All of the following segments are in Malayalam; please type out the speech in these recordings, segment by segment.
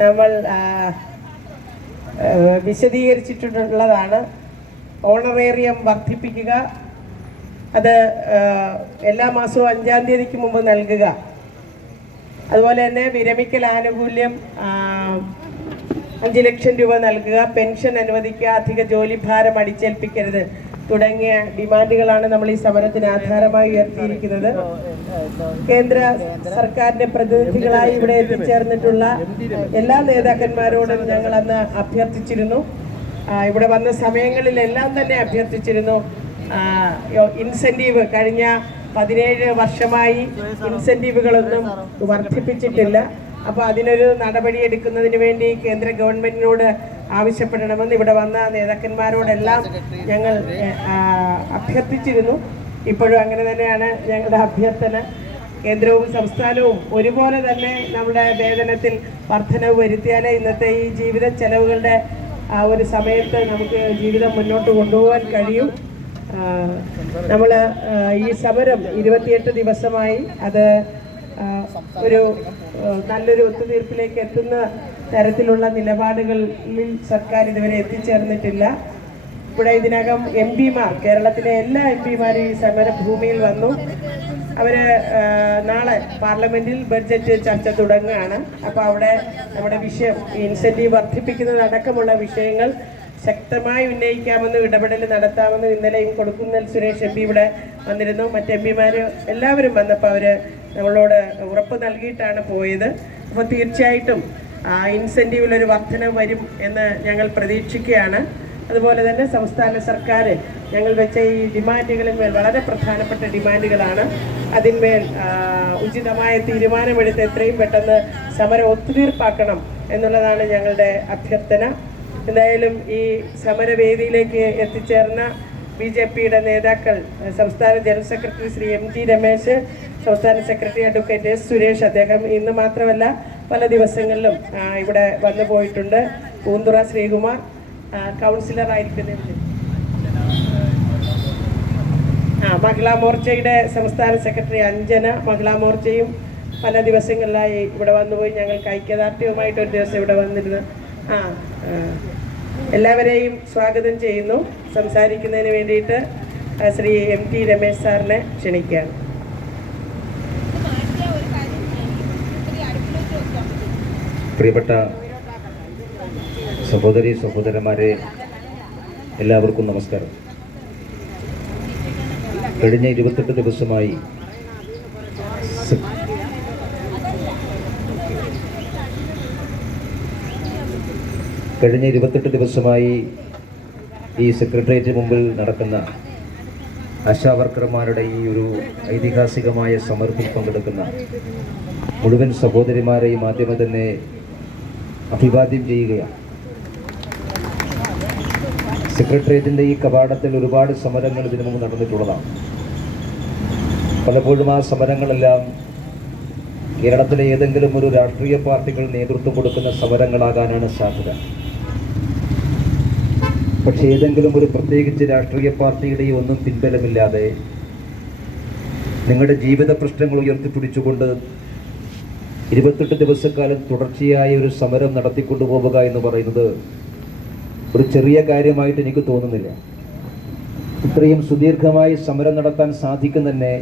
നമ്മൾ വിശദീകരിച്ചിട്ടുള്ളതാണ്. ഓണറേറിയം വർദ്ധിപ്പിക്കുക. അത് എല്ലാ മാസവും അഞ്ചാം തീയതിക്ക് മുമ്പ് നൽകുക. അതുപോലെ തന്നെ വിരമിക്കൽ ആനുകൂല്യം അഞ്ച് ലക്ഷം രൂപ നൽകുക. പെൻഷൻ അനുവദിക്കുക. അധിക ജോലിഭാരം അടിച്ചേൽപ്പിക്കരുത്. തുടങ്ങിയ ഡിമാൻഡുകളാണ് നമ്മൾ ഈ സമരത്തിന് ആധാരമായി ഉയർത്തിയിരിക്കുന്നത്. കേന്ദ്ര സർക്കാരിന്റെ പ്രതിനിധികളായി ഇവിടെ എത്തിച്ചേർന്നിട്ടുള്ള എല്ലാ നേതാക്കന്മാരോടും ഞങ്ങൾ അന്ന് അഭ്യർത്ഥിച്ചിരുന്നു. ഇവിടെ വന്ന സമയങ്ങളിലെല്ലാം തന്നെ അഭ്യർത്ഥിച്ചിരുന്നു. ഇൻസെന്റീവ് കഴിഞ്ഞ പതിനേഴ് വർഷമായി ഇൻസെന്റീവുകളൊന്നും വർദ്ധിപ്പിച്ചിട്ടില്ല. അപ്പോൾ അതിനൊരു നടപടി എടുക്കുന്നതിന് വേണ്ടി കേന്ദ്ര ഗവൺമെന്റിനോട് ആവശ്യപ്പെടണമെന്ന് ഇവിടെ വന്ന നേതാക്കന്മാരോടെല്ലാം ഞങ്ങൾ അഭ്യർത്ഥിച്ചിരുന്നു. ഇപ്പോഴും അങ്ങനെ തന്നെയാണ് ഞങ്ങളുടെ അഭ്യർത്ഥന. കേന്ദ്രവും സംസ്ഥാനവും ഒരുപോലെ തന്നെ നമ്മുടെ വേതനത്തിൽ വർധനവ് വരുത്തിയാലേ ഇന്നത്തെ ഈ ജീവിത ചെലവുകളുടെ ആ ഒരു സമയത്ത് നമുക്ക് ജീവിതം മുന്നോട്ട് കൊണ്ടുപോകാൻ കഴിയും. നമ്മൾ ഈ സമരം ഇരുപത്തിയെട്ട് ദിവസമായി അത് ഒരു നല്ലൊരു ഒത്തുതീർപ്പിലേക്ക് എത്തുന്ന തരത്തിലുള്ള നിലപാടുകളിൽ സർക്കാർ ഇതുവരെ എത്തിച്ചേർന്നിട്ടില്ല. ഇവിടെ ഇതിനകം എം പിമാർ കേരളത്തിലെ എല്ലാ എം പിമാരും ഈ സമരഭൂമിയിൽ വന്നു. അവർ നാളെ പാർലമെന്റിൽ ബഡ്ജറ്റ് ചർച്ച തുടങ്ങുകയാണ്. അപ്പോൾ അവിടെ നമ്മുടെ വിഷയം ഇൻസെന്റീവ് വർദ്ധിപ്പിക്കുന്നതടക്കമുള്ള വിഷയങ്ങൾ ശക്തമായി ഉന്നയിക്കാമെന്നും ഇടപെടൽ നടത്താമെന്നും ഇന്നലെയും കൊടുക്കുന്നൽ സുരേഷ് എം പി ഇവിടെ വന്നിരുന്നു. മറ്റ് എം പിമാർ എല്ലാവരും വന്നപ്പോൾ അവർ നമ്മളോട് ഉറപ്പ് നൽകിയിട്ടാണ് പോയത്. അപ്പോൾ തീർച്ചയായിട്ടും ഇൻസെന്റീവിലൊരു വർധന വരും എന്ന് ഞങ്ങൾ പ്രതീക്ഷിക്കുകയാണ്. അതുപോലെ തന്നെ സംസ്ഥാന സർക്കാർ ഞങ്ങൾ വെച്ച ഈ ഡിമാൻഡുകളിന്മേൽ വളരെ പ്രധാനപ്പെട്ട ഡിമാൻഡുകളാണ്. അതിന്മേൽ ഉചിതമായ തീരുമാനമെടുത്ത് എത്രയും പെട്ടെന്ന് സമരം ഒത്തുതീർപ്പാക്കണം എന്നുള്ളതാണ് ഞങ്ങളുടെ അഭ്യർത്ഥന. എന്തായാലും ഈ സമരവേദിയിലേക്ക് എത്തിച്ചേർന്ന ബി ജെ പിയുടെ നേതാക്കൾ സംസ്ഥാന general secretary Shri M T Ramesh സംസ്ഥാന സെക്രട്ടറി അഡ്വക്കേറ്റ് എസ് സുരേഷ് അദ്ദേഹം ഇന്ന് മാത്രമല്ല പല ദിവസങ്ങളിലും ഇവിടെ വന്നു പോയിട്ടുണ്ട് പൂന്തുറ ശ്രീകുമാർ ആയിരിക്കുന്നത് ആ മഹിളാ മോർച്ചയുടെ സംസ്ഥാന സെക്രട്ടറി അഞ്ജന മഹിളാ മോർച്ചയും പല ദിവസങ്ങളിലായി ഇവിടെ വന്നുപോയി. ഞങ്ങൾക്ക് ഐക്യദാർഢ്യവുമായിട്ട് ഒരു ദിവസം ഇവിടെ വന്നിരുന്നു. ആ ആ. എല്ലാവരെയും സ്വാഗതം ചെയ്യുന്നു. സംസാരിക്കുന്നതിന് വേണ്ടിയിട്ട് ശ്രീ എം ടി രമേശ് സാറിനെ ക്ഷണിക്കുകയാണ്. പ്രിയപ്പെട്ട സഹോദരി സഹോദരന്മാരെ എല്ലാവർക്കും നമസ്കാരം. കഴിഞ്ഞ ഇരുപത്തെട്ട് ദിവസമായി കഴിഞ്ഞ ഇരുപത്തെട്ട് ദിവസമായി ഈ സെക്രട്ടേറിയറ്റ് മുമ്പിൽ നടക്കുന്ന ആശാവർക്കർമാരുടെ ഈ ഒരു ഐതിഹാസികമായ സമരത്തിൽ പങ്കെടുക്കുന്ന മുഴുവൻ സഹോദരിമാരെയും ആദ്യമേ തന്നെ അഭിവാദ്യം ചെയ്യുകയാണ്. സെക്രട്ടേറിയറ്റിന്റെ ഈ കവാടത്തിൽ ഒരുപാട് സമരങ്ങൾ ഇതിനു മുമ്പ് നടന്നിട്ടുള്ളതാണ്. പലപ്പോഴും ആ സമരങ്ങളെല്ലാം കേരളത്തിലെ ഏതെങ്കിലും ഒരു രാഷ്ട്രീയ പാർട്ടികൾ നേതൃത്വം കൊടുക്കുന്ന സമരങ്ങളാകാനാണ് സാധ്യത. പക്ഷേ ഏതെങ്കിലും ഒരു പ്രത്യേകിച്ച് രാഷ്ട്രീയ പാർട്ടിയുടെയും ഒന്നും പിൻബലമില്ലാതെ നിങ്ങളുടെ ജീവിത പ്രശ്നങ്ങൾ ഉയർത്തിപ്പിടിച്ചുകൊണ്ട് ഇരുപത്തെട്ട് ദിവസക്കാലം തുടർച്ചയായ ഒരു സമരം നടത്തിക്കൊണ്ടുപോവുക എന്ന് പറയുന്നത് ഒരു ചെറിയ കാര്യമായിട്ട് എനിക്ക് തോന്നുന്നില്ല. ഇത്രയും സുദീർഘമായി സമരം നടത്താൻ സാധിക്കും തന്നെ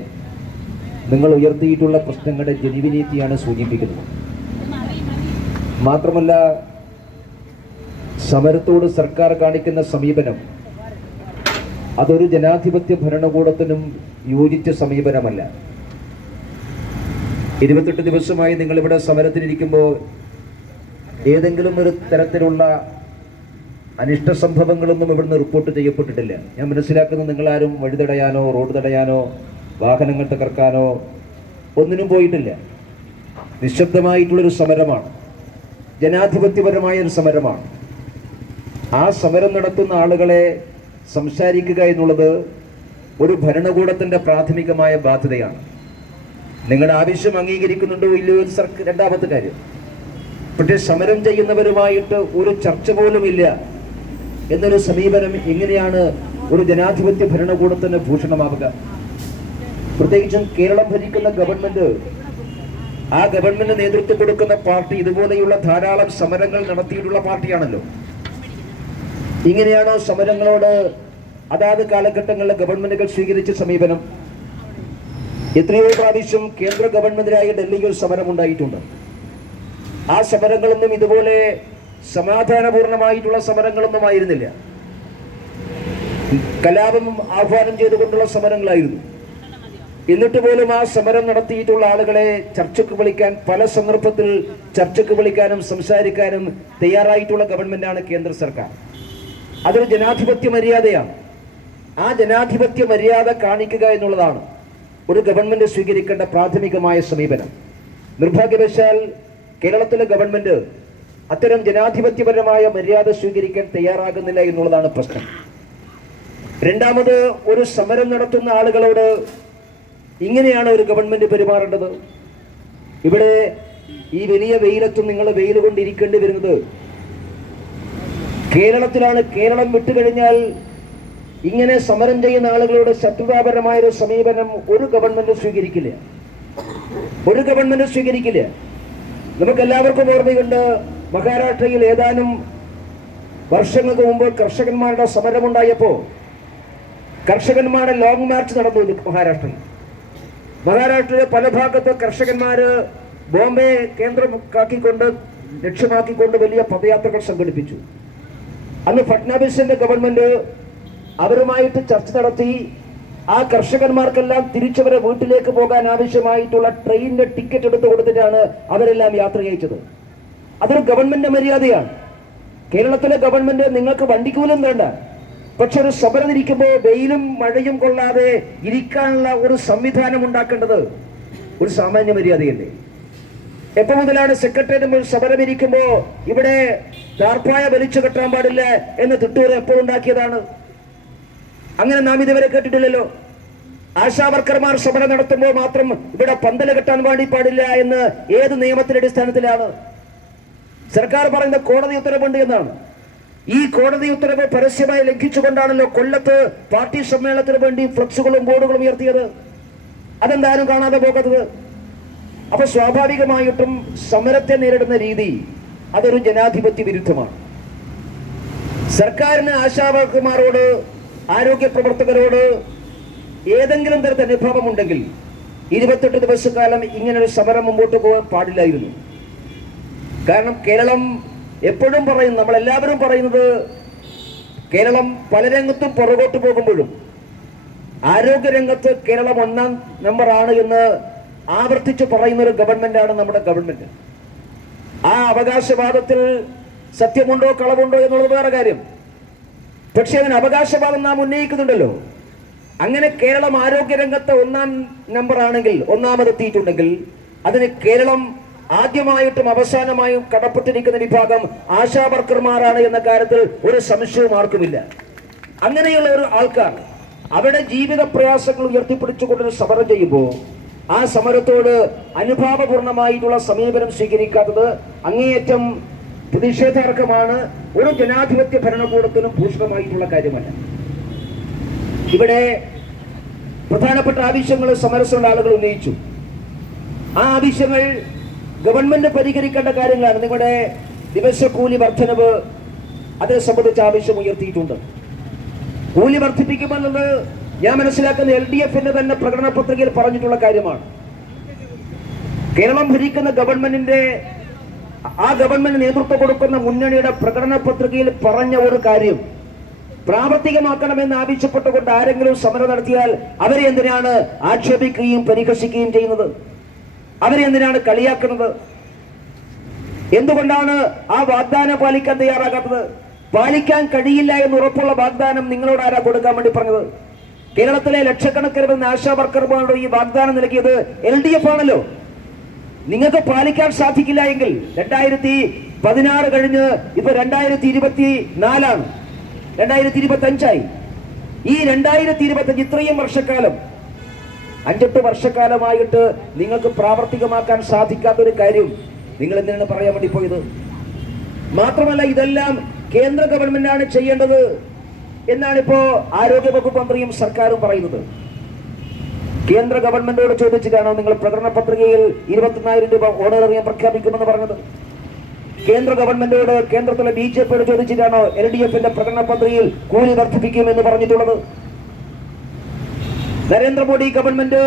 നിങ്ങൾ ഉയർത്തിയിട്ടുള്ള പ്രശ്നങ്ങളുടെ ജനിവിനീതിയാണ് സൂചിപ്പിക്കുന്നത്. മാത്രമല്ല സമരത്തോട് സർക്കാർ കാണിക്കുന്ന സമീപനം അതൊരു ജനാധിപത്യ ഭരണകൂടത്തിനും യോജിച്ച സമീപനമല്ല. ഇരുപത്തെട്ട് ദിവസമായി നിങ്ങളിവിടെ സമരത്തിനിരിക്കുമ്പോൾ ഏതെങ്കിലും ഒരു തരത്തിലുള്ള അനിഷ്ട സംഭവങ്ങളൊന്നും ഇവിടുന്ന് റിപ്പോർട്ട് ചെയ്യപ്പെട്ടിട്ടില്ല. ഞാൻ മനസ്സിലാക്കുന്നത് നിങ്ങളാരും വഴി തടയാനോ റോഡ് തടയാനോ വാഹനങ്ങൾ തകർക്കാനോ ഒന്നിനും പോയിട്ടില്ല. നിശബ്ദമായിട്ടുള്ളൊരു സമരമാണ്. ജനാധിപത്യപരമായ ഒരു സമരമാണ്. ആ സമരം നടത്തുന്ന ആളുകളെ സംസാരിക്കുക എന്നുള്ളത് ഒരു ഭരണകൂടത്തിന്റെ പ്രാഥമികമായ ബാധ്യതയാണ്. നിങ്ങളുടെ ആവശ്യം അംഗീകരിക്കുന്നുണ്ടോ ഇല്ലയോ എന്ന് രണ്ടാമത്തെ കാര്യം. പക്ഷേ സമരം ചെയ്യുന്നവരുമായിട്ട് ഒരു ചർച്ച പോലും ഇല്ല എന്നൊരു സമീപനം എങ്ങനെയാണ് ഒരു ജനാധിപത്യ ഭരണകൂടത്തിന് ഭൂഷണമാവുക? പ്രത്യേകിച്ചും കേരളം ഭരിക്കുന്ന ഗവൺമെന്റ് ആ ഗവൺമെന്റ് നേതൃത്വം കൊടുക്കുന്ന പാർട്ടി ഇതുപോലെയുള്ള ധാരാളം സമരങ്ങൾ നടത്തിയിട്ടുള്ള പാർട്ടിയാണല്ലോ. ഇങ്ങനെയാണോ സമരങ്ങളോട് അതാത് കാലഘട്ടങ്ങളിലെ ഗവൺമെന്റുകൾ സ്വീകരിച്ച സമീപനം? എത്രയോ പ്രാവശ്യം കേന്ദ്ര ഗവൺമെന്റിനായി ഡൽഹിയിൽ സമരം ഉണ്ടായിട്ടുണ്ട് ആ സമരങ്ങളൊന്നും ഇതുപോലെ സമാധാനപൂർണമായിട്ടുള്ള സമരങ്ങളൊന്നും ആയിരുന്നില്ല കലാപം ആഹ്വാനം ചെയ്തുകൊണ്ടുള്ള സമരങ്ങളായിരുന്നു. എന്നിട്ട് പോലും ആ സമരം നടത്തിയിട്ടുള്ള ആളുകളെ ചർച്ചയ്ക്ക് വിളിക്കാൻ പല സന്ദർഭത്തിൽ ചർച്ചയ്ക്ക് വിളിക്കാനും സംസാരിക്കാനും തയ്യാറായിട്ടുള്ള ഗവൺമെന്റാണ് കേന്ദ്ര സർക്കാർ. അതൊരു ജനാധിപത്യ മര്യാദയാണ്. ആ ജനാധിപത്യ മര്യാദ കാണിക്കുക എന്നുള്ളതാണ് ഒരു ഗവൺമെന്റ് സ്വീകരിക്കേണ്ട പ്രാഥമികമായ സമീപനം. നിർഭാഗ്യവശാൽ കേരളത്തിലെ ഗവൺമെന്റ് അത്തരം ജനാധിപത്യപരമായ മര്യാദ സ്വീകരിക്കാൻ തയ്യാറാകുന്നില്ല എന്നുള്ളതാണ് പ്രശ്നം. രണ്ടാമത് ഒരു സമരം നടത്തുന്ന ആളുകളോട് ഇങ്ങനെയാണ് ഒരു ഗവൺമെന്റ് പെരുമാറേണ്ടത്? ഇവിടെ ഈ വലിയ വെയിലത്തും നിങ്ങൾ വെയിൽ കൊണ്ടിരിക്കേണ്ടി വരുന്നത്. കേരളത്തിലാണ് കേരളം വിട്ടുകഴിഞ്ഞാൽ ഇങ്ങനെ സമരം ചെയ്യുന്ന ആളുകളോട് ശത്രുതാപരമായ ഒരു സമീപനം ഒരു ഗവൺമെന്റ് സ്വീകരിക്കില്ല. ഒരു ഗവൺമെന്റ് സ്വീകരിക്കില്ല. നമുക്ക് എല്ലാവർക്കും ഓർമ്മയുണ്ട് മഹാരാഷ്ട്രയിൽ ഏതാനും വർഷങ്ങൾക്ക് മുമ്പ് കർഷകന്മാരുടെ സമരമുണ്ടായപ്പോ കർഷകന്മാരുടെ ലോങ് മാർച്ച് നടന്നു മഹാരാഷ്ട്രയിൽ. മഹാരാഷ്ട്രയിലെ പല ഭാഗത്ത് കർഷകന്മാർ ബോംബെ കേന്ദ്രമാക്കിക്കൊണ്ട് ലക്ഷ്യമാക്കിക്കൊണ്ട് വലിയ പദയാത്രകൾ സംഘടിപ്പിച്ചു. അന്ന് ഫട്നാവിസിന്റെ ഗവൺമെന്റ് അവരുമായിട്ട് ചർച്ച നടത്തി ആ കർഷകന്മാർക്കെല്ലാം തിരിച്ചവരെ വീട്ടിലേക്ക് പോകാൻ ആവശ്യമായിട്ടുള്ള ട്രെയിനിന്റെ ടിക്കറ്റ് എടുത്തു കൊടുത്തിട്ടാണ് അവരെല്ലാം യാത്ര ചെയ്യിച്ചത്. അതൊരു ഗവൺമെന്റ് മര്യാദയാണ്. കേരളത്തിലെ ഗവൺമെന്റ് നിങ്ങൾക്ക് വണ്ടിക്കൂലം വേണ്ട പക്ഷെ ഒരു സമരം ഇരിക്കുമ്പോൾ വെയിലും മഴയും കൊള്ളാതെ ഇരിക്കാനുള്ള ഒരു സംവിധാനം ഉണ്ടാക്കേണ്ടത് ഒരു സാമാന്യ മര്യാദയല്ലേ? എപ്പോ മുതലാണ് സെക്രട്ടേറിയറ്റ് സമരം ഇരിക്കുമ്പോ ഇവിടെ ദാർപ്പായ വലിച്ചു കെട്ടാൻ പാടില്ല എന്ന് തിട്ടൂർ എപ്പോൾ ഉണ്ടാക്കിയതാണ്? അങ്ങനെ നാം ഇതുവരെ കേട്ടിട്ടില്ലല്ലോ. ആശാവർക്കർമാർ സമരം നടത്തുമ്പോൾ മാത്രം ഇവിടെ പന്തല കെട്ടാൻ വേണ്ടി പാടില്ല എന്ന് ഏത് നിയമത്തിന്റെ അടിസ്ഥാനത്തിലാണ്? സർക്കാർ പറയുന്ന കോടതി ഉത്തരവുണ്ട് എന്നാണ്. ഈ കോടതി ഉത്തരവ് പരസ്യമായി ലംഘിച്ചുകൊണ്ടാണല്ലോ കൊല്ലത്ത് പാർട്ടി സമ്മേളനത്തിന് വേണ്ടി ഫ്ലക്സുകളും ബോർഡുകളും ഉയർത്തിയത്. അതെന്തായാലും കാണാതെ പോകരുത് അപ്പൊ സ്വാഭാവികമായിട്ടും സമരത്തെ നേരിടുന്ന രീതി അതൊരു ജനാധിപത്യ വിരുദ്ധമാണ്. സർക്കാരിന് ആശാവർക്കന്മാരോട് ആരോഗ്യ പ്രവർത്തകരോട് ഏതെങ്കിലും തരത്തിൽ അനുഭവമുണ്ടെങ്കിൽ ഇരുപത്തെട്ട് ദിവസക്കാലം ഇങ്ങനൊരു സമരം മുമ്പോട്ട് പോകാൻ പാടില്ലായിരുന്നു. കാരണം കേരളം എപ്പോഴും പറയും നമ്മളെല്ലാവരും പറയുന്നത് കേരളം പല രംഗത്തും പുറകോട്ട് പോകുമ്പോഴും ആരോഗ്യരംഗത്ത് കേരളം ഒന്നാം നമ്പറാണ് എന്ന് ആവർത്തിച്ച് പറയുന്ന ഒരു ഗവൺമെന്റാണ് നമ്മുടെ ഗവൺമെന്റ്. ആ അവകാശവാദത്തിൽ സത്യമുണ്ടോ കളവുണ്ടോ എന്നുള്ളത് വേറെ കാര്യം. പക്ഷെ അതിന് അവകാശവാദം നാം ഉന്നയിക്കുന്നുണ്ടല്ലോ. അങ്ങനെ കേരളം ആരോഗ്യരംഗത്ത് ഒന്നാം നമ്പർ ആണെങ്കിൽ ഒന്നാമതെത്തിയിട്ടുണ്ടെങ്കിൽ അതിന് കേരളം ആദ്യമായിട്ടും അവസാനമായും കടപ്പെട്ടിരിക്കുന്ന വിഭാഗം ആശാ വർക്കർമാരാണ് എന്ന കാര്യത്തിൽ ഒരു സംശയവും ആർക്കുമില്ല. അങ്ങനെയുള്ള ഒരു ആൾക്കാർ അവരുടെ ജീവിത പ്രയാസങ്ങൾ ഉയർത്തിപ്പിടിച്ചുകൊണ്ട് സമരം ചെയ്യുമ്പോൾ ആ സമരത്തോട് അനുഭാവപൂർണമായിട്ടുള്ള സമീപനം സ്വീകരിക്കാത്തത് അങ്ങേയറ്റം പ്രതിഷേധാർഹമാണ്. ഒരു ജനാധിപത്യ ഭരണകൂടത്തിനും ഭൂഷണമായിട്ടുള്ള കാര്യമല്ല. ഇവിടെ പ്രധാനപ്പെട്ട ആവശ്യങ്ങൾ സമരസമുള്ള ആളുകൾ ഉന്നയിച്ചു. ആ ആവശ്യങ്ങൾ ഗവൺമെന്റ് പരിഹരിക്കേണ്ട കാര്യങ്ങളാണ്. നിങ്ങളുടെ ദിവസക്കൂലി വർധനവ് അതിനെ സംബന്ധിച്ച് ആവശ്യം ഉയർത്തിയിട്ടുണ്ട്. കൂലി വർദ്ധിപ്പിക്കുമെന്നത് ഞാൻ മനസ്സിലാക്കുന്ന എൽ ഡി എഫിന്റെ തന്നെ പ്രകടന പത്രികയിൽ പറഞ്ഞിട്ടുള്ള കാര്യമാണ്. കേരളം ഭരിക്കുന്ന ഗവൺമെന്റിന്റെ ആ ഗവൺമെന്റ് നേതൃത്വം കൊടുക്കുന്ന മുന്നണിയുടെ പ്രകടന പത്രികയിൽ പറഞ്ഞ ഒരു കാര്യം പ്രാവർത്തികമാക്കണമെന്ന് ആവശ്യപ്പെട്ടുകൊണ്ട് ആരെങ്കിലും സമരം നടത്തിയാൽ അവരെ എന്തിനാണ് ആക്ഷേപിക്കുകയും പരിഹസിക്കുകയും ചെയ്യുന്നത്? അവരെ എന്തിനാണ് കളിയാക്കുന്നത്? എന്തുകൊണ്ടാണ് ആ വാഗ്ദാനം പാലിക്കാൻ തയ്യാറാകാത്തത്? പാലിക്കാൻ കഴിയില്ല എന്ന് ഉറപ്പുള്ള വാഗ്ദാനം നിങ്ങളോട് ആരാ കൊടുക്കാൻ വേണ്ടി പറഞ്ഞത്? കേരളത്തിലെ ലക്ഷക്കണക്കിന് വരുന്ന ആശാ വർക്കർമാരുടെ ഈ വാഗ്ദാനം നൽകിയത് എൽ ഡി എഫ് ആണല്ലോ. നിങ്ങൾക്ക് പാലിക്കാൻ സാധിക്കില്ല എങ്കിൽ രണ്ടായിരത്തി പതിനാറ് കഴിഞ്ഞ് ഇപ്പൊ രണ്ടായിരത്തി ഇരുപത്തി നാലാണ് രണ്ടായിരത്തി ഇരുപത്തി അഞ്ചായി ഈ രണ്ടായിരത്തി ഇരുപത്തി അഞ്ച് ഇത്രയും വർഷക്കാലം അഞ്ചെട്ട് വർഷക്കാലമായിട്ട് നിങ്ങൾക്ക് പ്രാവർത്തികമാക്കാൻ സാധിക്കാത്ത ഒരു കാര്യം. നിങ്ങൾ എന്തിനാണ് പറയാൻ വേണ്ടി പോയത്? മാത്രമല്ല ഇതെല്ലാം കേന്ദ്ര ഗവൺമെന്റാണ് ചെയ്യേണ്ടത് എന്നാണ് ഇപ്പോ ആരോഗ്യ വകുപ്പ് മന്ത്രിയും സർക്കാരും പറയുന്നത്. കേന്ദ്ര ഗവൺമെന്റോട് ചോദിച്ചിട്ടാണോ നിങ്ങൾ പ്രകടന പത്രികയിൽ ഇരുപത്തിനായിരം രൂപ ഓണറേറിയം പ്രഖ്യാപിക്കുമെന്ന് പറഞ്ഞത്? കേന്ദ്ര ഗവൺമെന്റോട് കേന്ദ്രത്തിലെ ബി ജെ പിയോട് ചോദിച്ചിട്ടാണോ എൽ ഡി എഫിന്റെ പ്രകടന പത്രികയിൽ കൂലി വർദ്ധിപ്പിക്കുമെന്ന് പറഞ്ഞിട്ടുള്ളത്? നരേന്ദ്രമോദി ഗവൺമെന്റ്